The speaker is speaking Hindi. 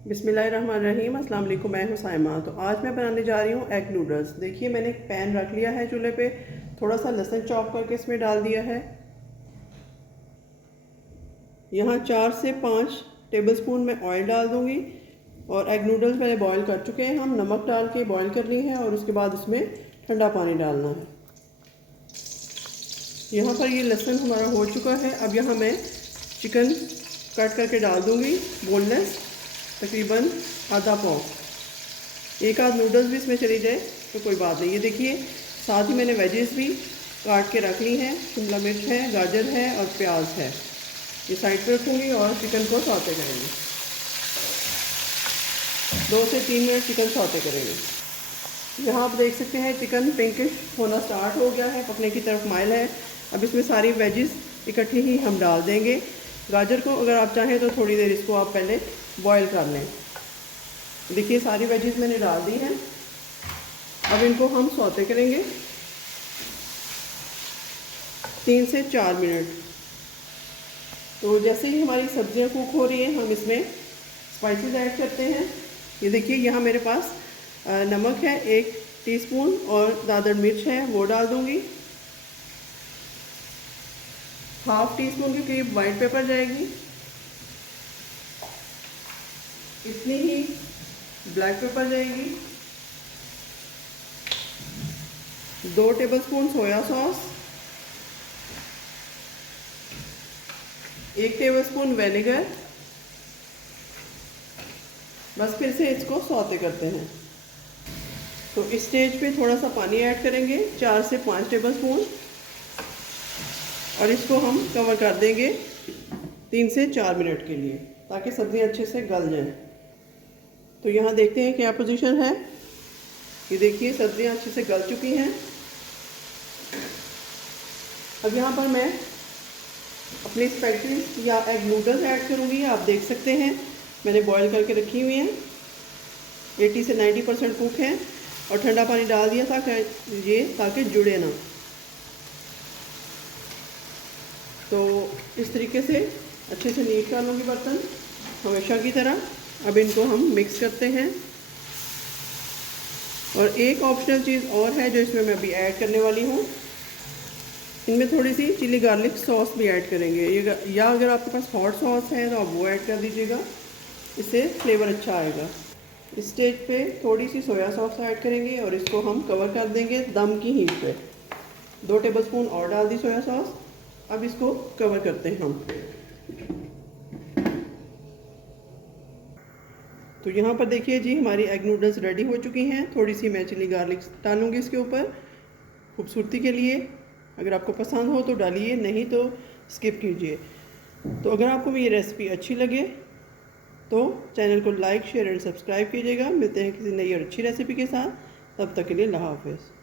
बिस्मिल्लाहिर्रहमानिर्रहीम। अस्सलाम वालेकुम। मैं हूं साइमा। तो आज मैं बनाने जा रही हूं एग नूडल्स। देखिए मैंने एक पैन रख लिया है चूल्हे पे, थोड़ा सा लहसुन चॉप करके इसमें डाल दिया है। यहाँ 4 से 5 टेबलस्पून मैं ऑयल डाल दूंगी। और एग नूडल्स मैंने बॉईल कर चुके हैं, हम नमक डाल के बॉईल करनी है और उसके बाद इसमें ठंडा पानी डालना है। यहाँ पर ये लहसुन हमारा हो चुका है। अब यहाँ मैं चिकन कट करके डाल दूंगी, बोनलेस, तकरीबन आधा पाव। एक आध नूडल्स भी इसमें चली जाए तो कोई बात नहीं। ये देखिए साथ ही मैंने वेजेस भी काट के रख ली हैं, शिमला मिर्च है, गाजर है और प्याज है। ये साइड पे रखूँगी और चिकन को सौते करेंगे। 2 से 3 मिनट चिकन सौते करेंगे। यहाँ आप देख सकते हैं चिकन पिंकिश होना स्टार्ट हो गया है, पकने की तरफ माइल है। अब इसमें सारी वेजेस इकट्ठी ही हम डाल देंगे। गाजर को अगर आप चाहें तो थोड़ी देर इसको आप पहले बॉईल कर लें। देखिए सारी वेजेस मैंने डाल दी हैं। अब इनको हम सौते करेंगे 3 से 4 मिनट। तो जैसे ही हमारी सब्जियां कुक हो रही हैं हम इसमें स्पाइसेस ऐड करते हैं। ये देखिए यहाँ मेरे पास नमक है 1 टीस्पून और दादर मिर्च है वो डाल दूंगी। हाफ टी स्पून के करीब वाइट पेपर जाएगी। इतनी ही ब्लैक पेपर जाएगी। 2 tablespoon soya sauce, 1 tablespoon vinegar. बस फिर से इसको सौते करते हैं। तो इस स्टेज पे थोड़ा सा पानी ऐड करेंगे, 4 से 5 टेबलस्पून, और इसको हम कवर कर देंगे 3 से 4 मिनट के लिए ताकि सब्जियां अच्छे से गल जाएं। तो यहाँ देखते हैं क्या पोजीशन है। ये देखिए सब्जियां अच्छे से गल चुकी हैं। अब यहाँ पर मैं अपनी स्पैगेटी या एग नूडल्स ऐड करूँगी। आप देख सकते हैं मैंने बॉईल करके रखी हुई हैं, 80 से 90% कुक हैं और ठंडा पानी डाल दिया था ताकि जुड़े ना। तो इस तरीके से अच्छे से नीट कर लूँगी बर्तन हमेशा की तरह। अब इनको हम मिक्स करते हैं। और एक ऑप्शनल चीज़ और है जो इसमें मैं अभी ऐड करने वाली हूँ। इनमें थोड़ी सी चिली गार्लिक सॉस भी ऐड करेंगे, या अगर आपके पास हॉट सॉस है तो आप वो ऐड कर दीजिएगा, इससे फ्लेवर अच्छा आएगा। इस स्टेज पे थोड़ी सी सोया सॉस ऐड करेंगे और इसको हम कवर कर देंगे दम की हीट पे। 2 टेबलस्पून और डाल दी सोया सॉस। अब इसको कवर करते हैं हम। तो यहाँ पर देखिए जी हमारी एग नूडल्स रेडी हो चुकी हैं। थोड़ी सी मैं चिली गार्लिक डालूँगी इसके ऊपर खूबसूरती के लिए। अगर आपको पसंद हो तो डालिए, नहीं तो स्किप कीजिए। तो अगर आपको ये रेसिपी अच्छी लगे तो चैनल को लाइक, शेयर एंड सब्सक्राइब कीजिएगा। मिलते हैं किसी नई और अच्छी रेसिपी के साथ। तब तक के लिए अल्लाह हाफ़िज़।